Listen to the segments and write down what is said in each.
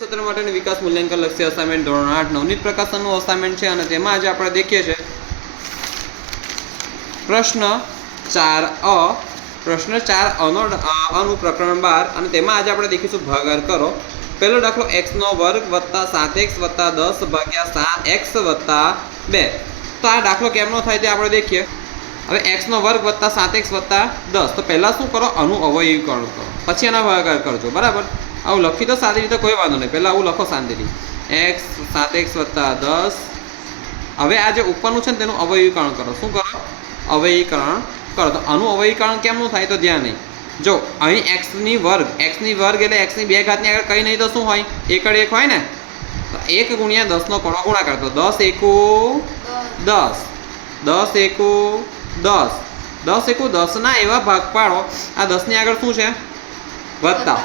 સત્ર માટેનું વિકાસ મૂલ્યાંકન લક્ષી અસાઇનમેન્ટ ધોરણ આઠ નવનીત પ્રકાશનનું અસાઇનમેન્ટ છે અને તેમાં આજે આપણે દેખીએ છીએ પ્રશ્ન ચાર અ. પ્રશ્ન ચાર અનો અનું પ્રકરણ બાર અને તેમાં આજે આપણે દેખીશું ભાગાર કરો. પહેલો દાખલો એક્સનો વર્ગ વત્તા સાત એક્સ વત્તા દસ ભાગ્યા સાત એક્સ વત્તા બે. તો આ દાખલો કેમનો થાય તે આપણે દેખીએ. હવે એક્સનો વર્ગ વત્તા સાત એક્સ વત્તા દસ. તો પહેલાં શું કરો? અનુ અવયવીકરણ કરો. પછી એના ભાગાકાર કરજો. બરાબર? આવું લખી તો સાદી રીતે કોઈ વાંધો નહીં. પહેલાં આવું લખો શાંતિથી. એક્સ સાત એક્સ વત્તા દસ. હવે આ જે ઉપરનું છે ને તેનું અવયવીકરણ કરો. શું કરો? અવયવીકરણ કરો. તો આનું અવયવીકરણ કેમનું થાય તો ધ્યાન નહીં. જો, અહીં એક્સની વર્ગ એક્સની વર્ગ એટલે એક્સની બે ઘાતની આગળ કંઈ નહીં તો શું હોય? એકડ એક હોય ને? તો એક ગુણ્યા દસનો કરો ગુણાકાર. તો દસ એકુ દસ. દસ એકુ દસ. દસ એકુ દસના એવા ભાગ પાડો આ દસની આગળ શું છે? વત્તા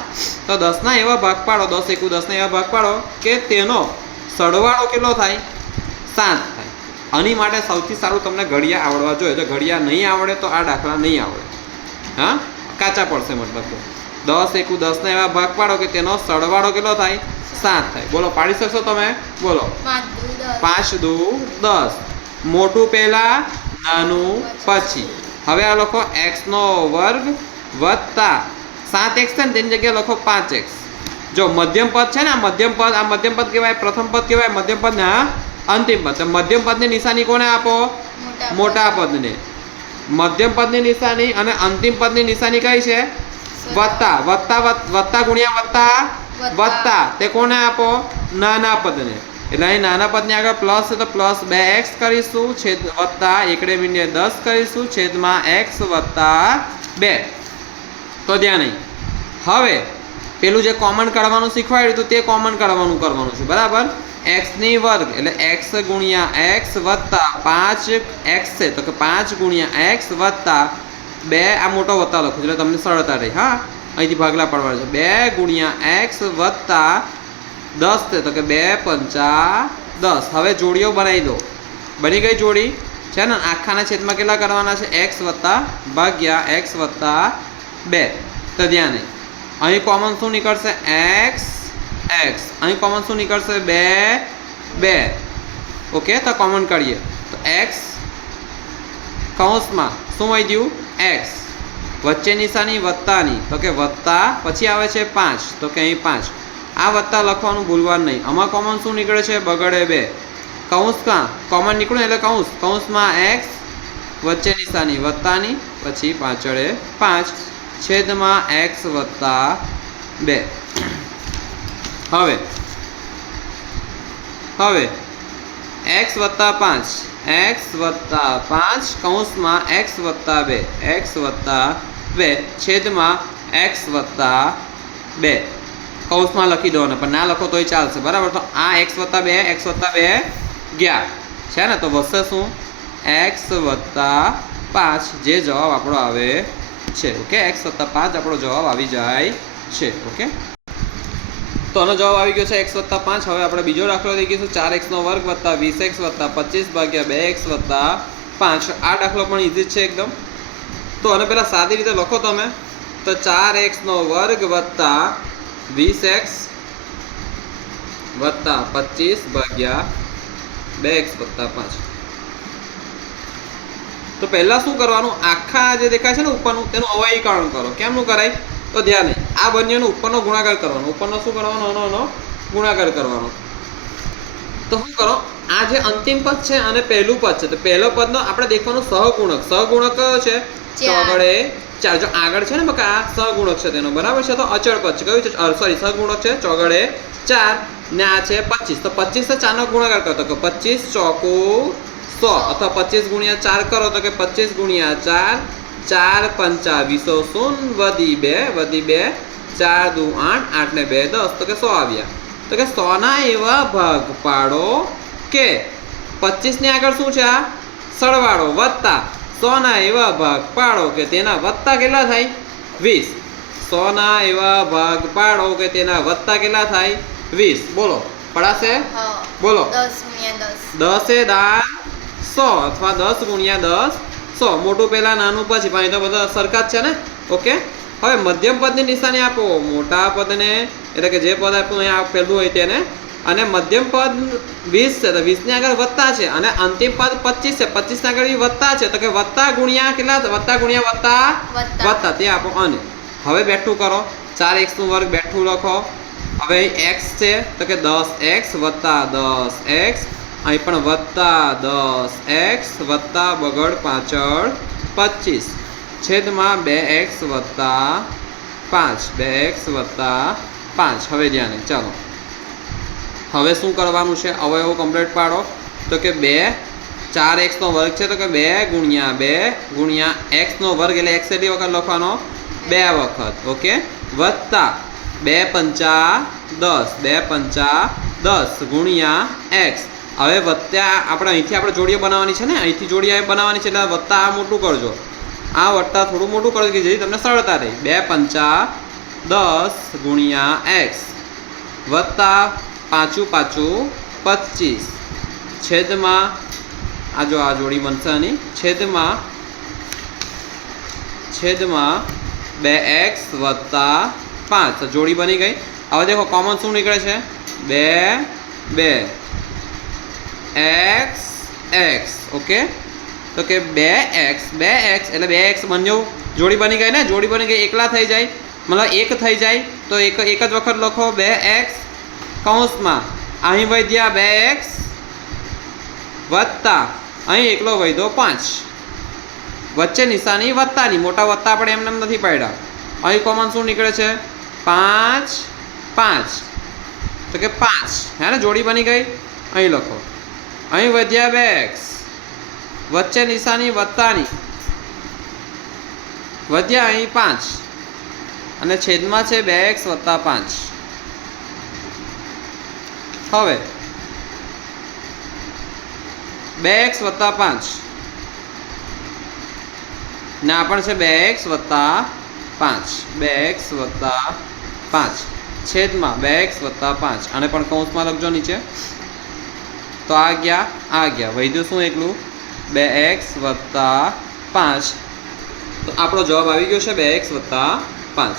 તો દસના એવા ભાગ પાડો દસ એકુ દસના એવા ભાગ પાડો કે તેનો સરવાળો કેટલો થાય? સાત થાય. આની માટે સૌથી સારું તમને ઘડિયા આવડવા જોઈએ. જો ઘડિયા નહીં આવડે તો આ દાખલા નહીં આવડે. હા? કાચા પડશે મતલબ તો દસ એકુ દસના એવા ભાગ પાડો કે તેનો સરવાળો કેટલો થાય? સાત થાય. બોલો પાડી શકશો તમે? બોલો. પાંચ દુ દસ. મોટું પહેલા નાનું પછી. હવે આ લોકો એક્સનો વર્ગ વત્તા સાત એક્સ છે ને તેની જગ્યાએ લખો પાંચ એક્સ જો મધ્યમ પદ છે ને આ મધ્યમ પદ આ મધ્યમ પદ કહેવાય પ્રથમ પદ કહેવાય મધ્યમ પદ ને આ અંતિમ પદ. તો મધ્યમ પદની નિશાની કોને આપો? મોટા પદને. મધ્યમ પદની નિશાની અને અંતિમ પદની નિશાની કઈ છે? વત્તા. વત્તા. વત- વત્તા ગુણ્યા વત્તા? વત્તા. તે કોને આપો? નાના પદને. એટલે અહીં નાના પદની આગળ પ્લસ છે તો પ્લસ બે એક્સ કરીશું છેદ વત્તા એકડે મીંડે દસ કરીશું છેદમાં એક્સ વત્તા બે. તો ત્યાં નહીં. હવે, પેલું જે કોમન કાઢવાનું શીખવાડ્યું હતું તે કોમન કાઢવાનું કરવાનું છે, બરાબર? એક્સની વર્ગ, એટલે એક્સ ગુણ્યા એક્સ વત્તા પાંચ એક્સ છે, તો કે પાંચ ગુણ્યા એક્સ વત્તા બે, આ મોટો વત્તા લખું, એટલે તમને સરળતા રહી, હા? અહીંથી ભાગલા પડવાના છે. બે ગુણ્યા એક્સ વત્તા દસ છે, તો કે બે પંચા દસ. હવે જોડીઓ બનાવી દો. બની ગઈ જોડી? છે ને? આખાના છેદમાં કેટલા કરવાના છે? એક્સ વત્તા ભાગ્યા એક્સ વત્તા બે. તો ધ્યાન. નહીં અહીં કોમન શું નીકળશે? એક્સ એક્સ અહીં કોમન શું નીકળશે? બે બે. ઓકે તો કોમન કરીએ. તો એક્સ કૌંસમાં શું વધ્યું એક્સ વચ્ચે નિશાની, વત્તાની. તો કે વત્તા, પછી આવે છે પાંચ. તો કે અહીં પાંચ. આ વત્તા લખવાનું ભૂલવાનું નહીં. આમાં કોમન શું નીકળે છે? બગડે બે. કૌંસમાં કોમન નીકળ્યું એટલે કૌંસ. કૌંસમાં એક્સ વચ્ચે નિશાની, વત્તાની, પછી પાછળે પાંચ. છેદમાં એક્સ વત્તા બે. હવે હવે એક્સ વત્તા પાંચ. એક્સ વત્તા પાંચ કૌંસમાં એક્સ વત્તા બે. એક્સ વત્તા બે છેદમાં એક્સ વત્તા બે. કૌંસમાં લખી દો પણ ના લખો તોય ચાલશે. બરાબર? તો આ એક્સ વત્તા બે એક્સ વત્તા બે ગયા. છે ને? તો વધશે શું? એક્સ વત્તા પાંચ. જે જવાબ આપણો આવે છે, ઓકે? એક્સ વત્તા પાંચ આપણો જવાબ આવી જાય છે, ઓકે? તો આનો જવાબ આવી ગયો છે એક્સ વત્તા પાંચ. હવે આપણે બીજો દાખલો દેખીશું. ચાર એક્સનો વર્ગ વત્તા વીસ એક્સ વત્તા પચીસ ભાગ્યા બે એક્સ વત્તા પાંચ. આ દાખલો પણ ઇઝી છે એકદમ. તો આને પહેલાં સાદી રીતે લખો તમે. તો ચાર એક્સનો વર્ગ વત્તા વીસ એક્સ વત્તા પચીસ ભાગ્યા બે એક્સ વત્તા પાંચ. તો પહેલાં શું કરવાનું? આખા જે દેખાય છે ને ઉપરનું તેનું અવાયીકરણ કરો. કેમનું કરાય? તો ધ્યાન નહીં આ બંનેનો ઉપરનો ગુણાકાર કરવાનો. ઉપરનો શું કરવાનો? એનો એનો ગુણાકાર કરવાનો. તો શું કરો? આ જે અંતિમ પદ છે અને પહેલું પદ છે તો પહેલો પદનો આપણે દેખવાનું સહગુણક. સહગુણક કયો છે? ચોગડે ચાર. જો આગળ છે ને બકા આ સહગુણક છે તેનો. બરાબર છે? તો અચળ પદ છે. કયું છે? સોરી સહગુણક છે. ચોગડે ચાર ને આ છે પચીસ. તો પચીસ તો ચારનો ગુણાકાર કરતો. કે પચીસ ચોકુ સો. અથવા પચીસ ગુણ્યા ચાર કરો તો કે પચીસ ગુણ્યા ચાર ચાર પંચા વીસો શૂન વધી બે વધી બે ચાર દુ આઠ આઠ ને બે દસ. તો કે સો આવ્યા. તો કે સોના એવા ભાગ પાડો કે પચીસની આગળ શું છે આ? સરવાળો વત્તા સોના એવા ભાગ પાડો કે તેના વત્તા કેટલા થાય? વીસ. સોના એવા ભાગ પાડો કે તેના વત્તા કેટલા થાય? વીસ. બોલો. પડાશે? બોલો. દસ. દસે દાન સો અથવા દસ ગુણ્યા દસ. સો મોટું પહેલાં નાનું પછી પણ તો બધા સરખા જ છે ને? ઓકે? હવે મધ્યમ પદની નિશાની આપો. મોટા પદને એટલે કે જે પદ આપ્યું અહીંયા પહેલું હોય તેને. અને મધ્યમ પદ વીસ છે તો વીસની આગળ વત્તા છે. અને અંતિમ પદ પચીસ છે. પચીસ આગળ બી વત્તા છે. તો કે વત્તા ગુણ્યા કેટલા? વત્તા ગુણ્યા વત્તા. વત્તા તે આપો અને. હવે બેઠું કરો. ચાર એક્સનું વર્ગ બેઠું લખો. હવે એક્સ છે. તો કે દસ એક્સ વત્તા દસ એક્સ અહીં પણ વત્તા દસ એક્સ વત્તા બગડ પાછળ પચીસ. છેદમાં બે એક્સ વત્તા પાંચ. બે એક્સ વત્તા પાંચ. હવે ધ્યાને, ચાલો. હવે શું કરવાનું છે? અવયવો કમ્પ્લીટ પાડો. તો કે બે ચાર એક્સનો વર્ગ છે, તો કે બે ગુણ્યા બે ગુણ્યા એક્સનો વર્ગ, એટલે એક્સ એટલી વખત લખવાનો? બે વખત. ઓકે? વત્તા બે પંચા દસ. બે પંચા દસ ગુણ્યા એક્સ. હવે વત્તા આપણે અહીંથી આપણે જોડીઓ બનાવવાની છે ને, અહીંથી જોડીઓ બનાવવાની છે એટલે વત્તા આ મોટું કરજો. આ વત્તા થોડું મોટું કરજો કે જેથી તમને સરળતા રહે. બે પંચા દસ ગુણ્યા એક્સ. વત્તા પાછું પાછું પચીસ. છેદમાં, આ જો આ જોડી બનશે આની, છેદમાં છેદમાં બે એક્સ વત્તા પાંચ. જોડી બની ગઈ. હવે દેખો કોમન શું નીકળે છે? બે બે. એક્સ એક્સ ઓકે તો કે બે એક્સ બે એક્સ એટલે બે એક્સ બન્યો. જોડી બની ગઈ ને? જોડી બની ગઈ, એકલા થઈ જાય. મતલબ એક થઈ જાય. તો એક એક જ વખત લખો, બે એક્સ કૌંસમાં. અહીં વધ્યા બે એક્સ વત્તા. અહીં એકલો વધ્યો પાંચ. વચ્ચે નિશાની વત્તાની. મોટા વત્તા આપણે એમને એમ નથી પાડ્યા. અહીં કોમન શું નીકળે છે? પાંચ પાંચ. તો કે પાંચ. હે ને? જોડી બની ગઈ. અહીં લખો. અહીં વધ્યા બે એક્સ વચ્ચે નિશાની વત્તાની. વધ્યા અહીં પાંચ. અને છેદમાં છે બે એક્સ વત્તા પાંચ. હવે. બે એક્સ વત્તા પાંચ. ને આ પણ છે બે એક્સ વત્તા પાંચ. બે એક્સ વત્તા પાંચ. છેદમાં બે એક્સ વત્તા પાંચ. આને પણ કૌંસમાં લખજો નીચે. તો આ ગયા આ ગયા. વૈદ્યું શું એકલું? બે એક્સ વત્તા પાંચ. તો આપણો જવાબ આવી ગયો છે બે એક્સ વત્તા પાંચ.